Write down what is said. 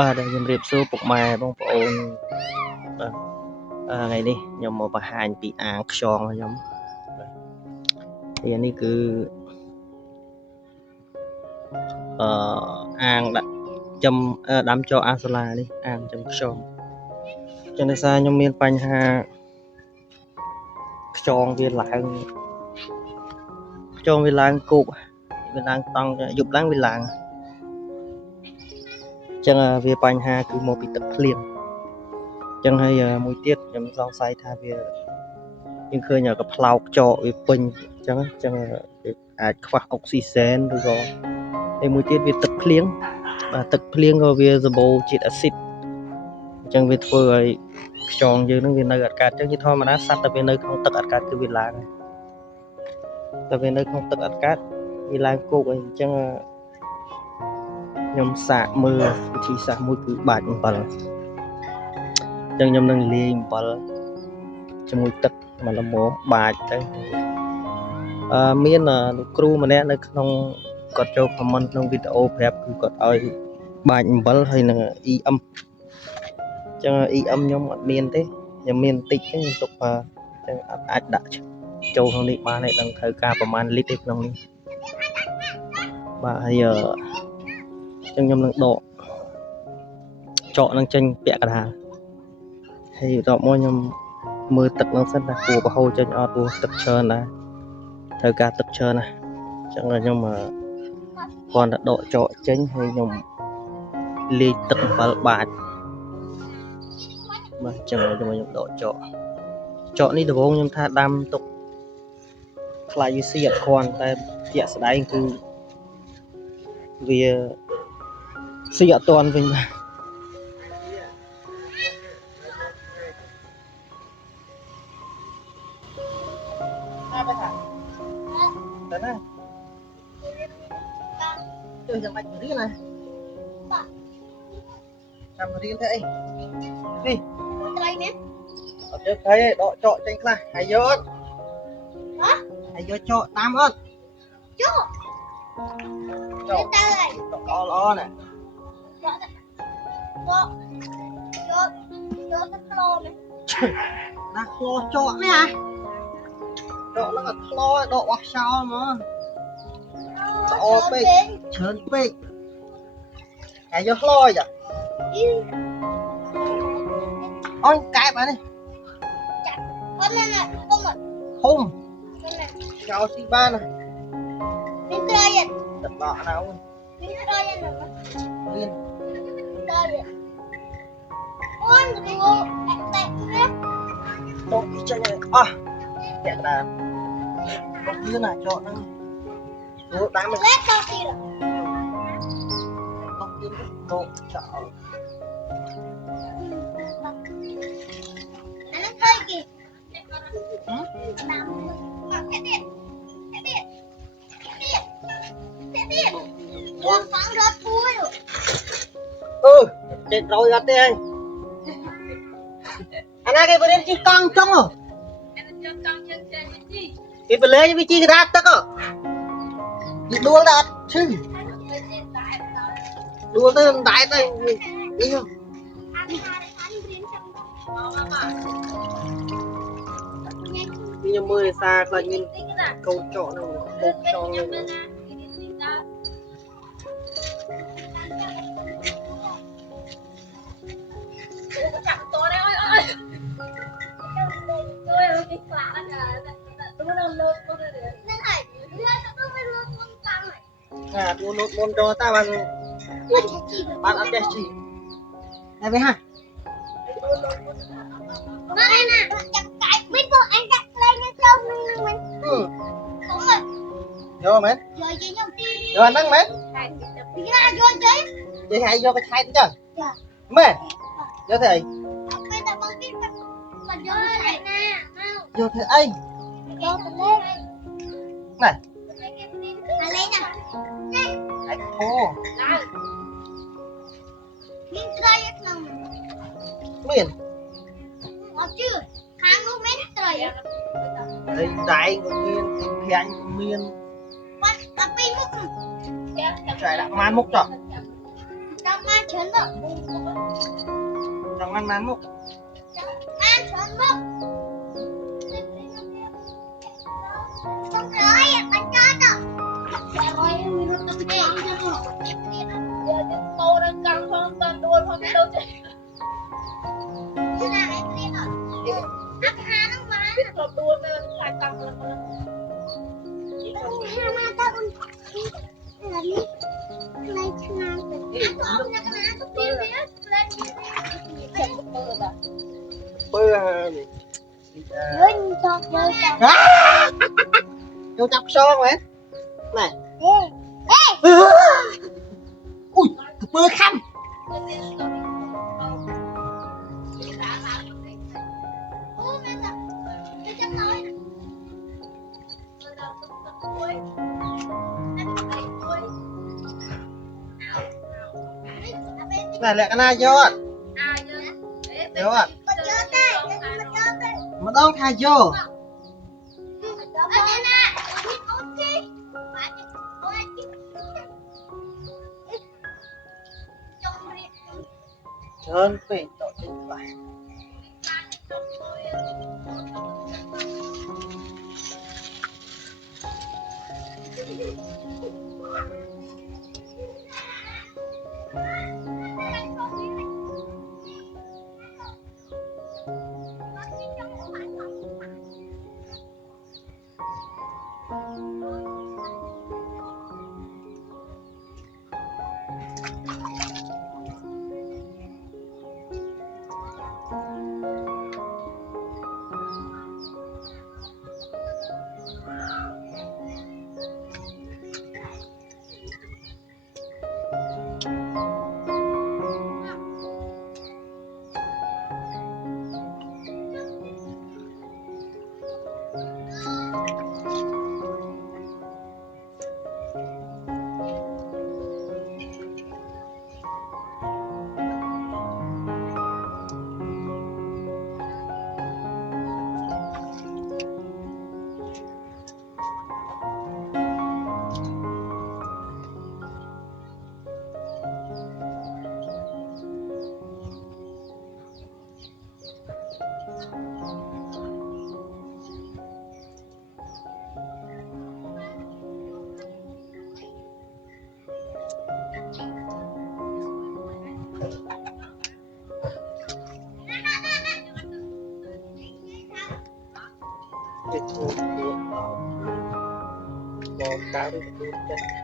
បាទខ្ញុំរៀបសួរពុកម៉ែបងប្អូនថ្ងៃនេះខ្ញុំមកបង្ហាញពីអាងខ្យងរបស់ខ្ញុំនេះគឺអាងដាក់ចំដាំចោអាសូឡានេះអាងចំខ្យងចឹងដោយសារខ្ញុំមានបញ្ហាខ្យងវាឡើងគោកវាឡើងតង់យប់ឡើងវាឡើងចឹងវាបញ្ហាគឺមកពីទឹកភ្លៀងចឹងហើយមួយទៀតខ្ញុំសង្ស័យថាវាយើងឃើញកផ្លោកចកវាពេញចឹងវាអាចខ្វះអុកស៊ីសែនឬក៏ហើយមួយទៀតវាទឹកភ្លៀងបាទទឹកភ្លៀងក៏វាសម្បូរជាតិអាស៊ីតអញ្ចឹងវាធ្វើឲ្យខ្យងយើងនឹងវានៅអត់កើតចឹងជាធម្មតាសត្វតែវានៅក្នុងទឹកអត់កើតគឺវាឡើងតែវានៅក្នុងទឹកអត់កើតវាឡើងគោកអញ្ចឹងខ្ញុំសាកមើលវិធីសាស្ត្រមួយគឺបាចអំបិលអញ្ចឹងខ្ញុំនឹងលាយអំបិលជាមួយទឹកមកល្មមបាចទៅមានលោកគ្រូម្នាក់នៅក្នុងគាត់ចូល comment ក្នុងវីដេអូប្រាប់គឺគាត់ឲ្យបាចអំបិលហើយនឹង EM អញ្ចឹង EM ខ្ញុំអត់មានទេខ្ញុំមានបន្តិចទេខ្ញុំទុកអញ្ចឹងអាចដាក់ចូលក្នុងនេះបានហើយដឹងត្រូវការប្រហែលលីត្រទេក្នុងនេះបាទហើយអញ្ចឹងខ្ញុំនឹងដកចកនឹងចេញពាក់កណ្ដាលហើយបន្ទាប់មកខ្ញុំមើលទឹកនឹងសិនថាគួរប្រហូរចេញអត់ព្រោះទឹកច្រើនដែរត្រូវការទឹកច្រើនណាស់អញ្ចឹងខ្ញុំគ្រាន់តែដកចកចេញហើយខ្ញុំលាយទឹកអំបិលបាចបាទអញ្ចឹងខ្ញុំដកចកនេះដំបូងខ្ញុំថាដាំទុកខ្លាចវាស៊ីអត់គ្រាន់តែជាក់ស្ដែងគឺវាស៊ីអត់ទាន់វិញបាទទៅណាជួយចាំបាច់រៀនណាចាំរៀនធ្វើអីនេះត្រីនេះអត់យកត្រីទេដកចកចេញខ្លះហើយយកហ៎ហើយយកចកតាមអត់ចកទៅហើយល្អល្អណាយកទឹកក្លោនេះណាក្លោចកនេះហ៎ដកឡើងអត់ខ្លោដកអស់ចោលហ្មងល្អពេកច្រើនពេកហើយយកខ្លោចាអូយកែបអានេះចាក់អូនណាហុំចោលទីបានណាមានត្រីអត់ទឹកដកណាមានត្រីអត់មានត្រីអូនទៅតែនេះតោះចេញអស់ពាក់កណ្ដាលគាត់លឿនណាចកហ្នឹងចូលដាំលេខតទៀតតទៀតតចោលអានេះឃើញគេដាំមកទៀតមកហ្វាំងរត់ពួយចេះរយអត់ទេអើយអាណាគេបរិញ្ញាជីកង់ចុងគេបលែងវាជីកដាតទឹកគេដួលតែអត់ឈឺដួលទៅមិនដែរទៅនេះខ្ញុំមើលសារខ្លាចមានកូនចកនោះកូនចងនោះចាប់តរអើយអើយជួយឲ្យគេខ្លាចណាទៅនៅលោតមុនហ្នឹងហើយវាទៅទៅលោតមុនតាំងហើយទៅលោតមុនចូលតាបានអត់ចេះជីហើយវាហ่ะមកណាចាប់កាយមិនទៅអញដាក់ខ្លែងចូលនឹងមិនខ្ញុំយកមែនយកជិះខ្ញុំយកអាហ្នឹងមែនពីណាយកជិះនិយាយឲ្យយកទៅខែទៅចឹងមែនយកទៅអីពេលតែបងទីគាត់យកខែណាមកយកធ្វើអីយកទៅលេងណែលេងណាអីអូឡើងមានត្រីក្នុងមានអត់ជឿខាងនោះមានត្រីត្រីដែងក៏មានទីភាញ់ក៏មានបាត់តែពីរមុខចែកដាក់ប្រហែលមុខចុះ Đâu mà chấn động Trong ăn máng mục ăn chấn động không nói bánh cho đâu rồi mình nó tập cái ăn cho nó giờ thì cô đang căng không toàn đuôi không biết đâu chứ thế nào em đi rồi ăn hà nó mà biết là đuôi nó lại căng hơn hà mà tao là đi lấy chăng ăn không nha cái nào cũng biết lên chèn bơ rồi bơ lên cho vô chọc son vậy này ê ui cái bơ khăn này lại cái này vô ạ vô ạ mà đâu thay vô trơn phê chỗ trên phải cái chuột chuột đó có cá với chuột